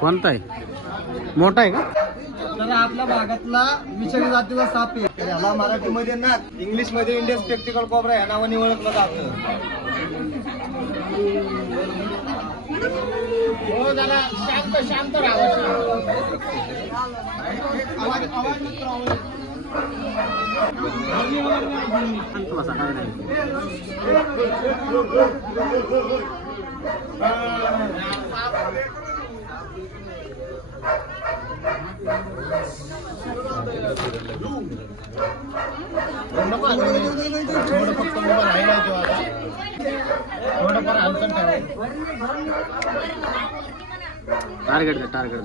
कोणता आहे? मोठा आहे का? तर आपल्या भागातला विषारी जातीचा साप आहे. याला मराठीमध्ये ना इंग्लिश मध्ये इंडियन स्पेक्टिकल कोब्रा या नावाने ओळखलं जातं. हो जरा शांत शांत टार्गेट टार्गेट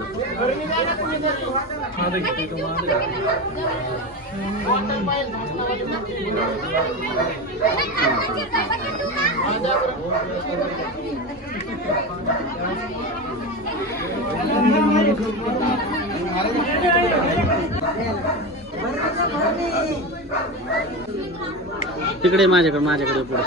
तिकडे माझ्याकडे पुढे.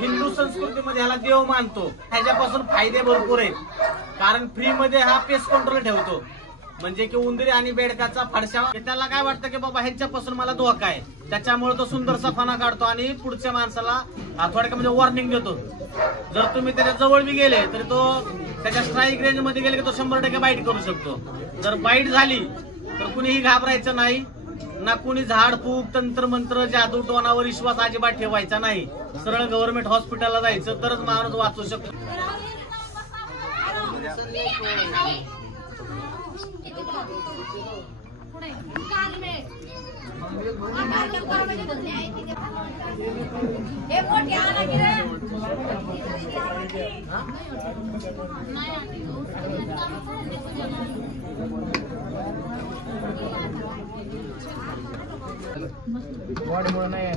हिंदू संस्कृतीमध्ये ह्याला देव मानतो. ह्याच्यापासून फायदे भरपूर आहेत. कारण फ्री मध्ये हा पेस्ट कंट्रोल ठेवतो. म्हणजे की उंदरी आणि बेडकाचा फडशा त्याला काय वाटतं की बाबा ह्यांच्यापासून मला धोका आहे, त्याच्यामुळे तो सुंदरसा फणा काढतो आणि पुढच्या माणसाला थोडक्यात म्हणजे वॉर्निंग देतो. जर तुम्ही त्याच्या जवळ बी गेले तरी तो त्याच्या स्ट्राईक रेंज मध्ये गेले की तो 100% बाईट करू शकतो. जर बाईट झाली तर कुणीही घाबरायचं नाही. ना कुणी झाड फूक तंत्र मंत्र जादू टोनावर विश्वास अजिबात ठेवायचा नाही. सरळ गव्हर्नमेंट हॉस्पिटलला जायचं तरच माणूस वाचू शकतो. वाढमुळे नाही आहे.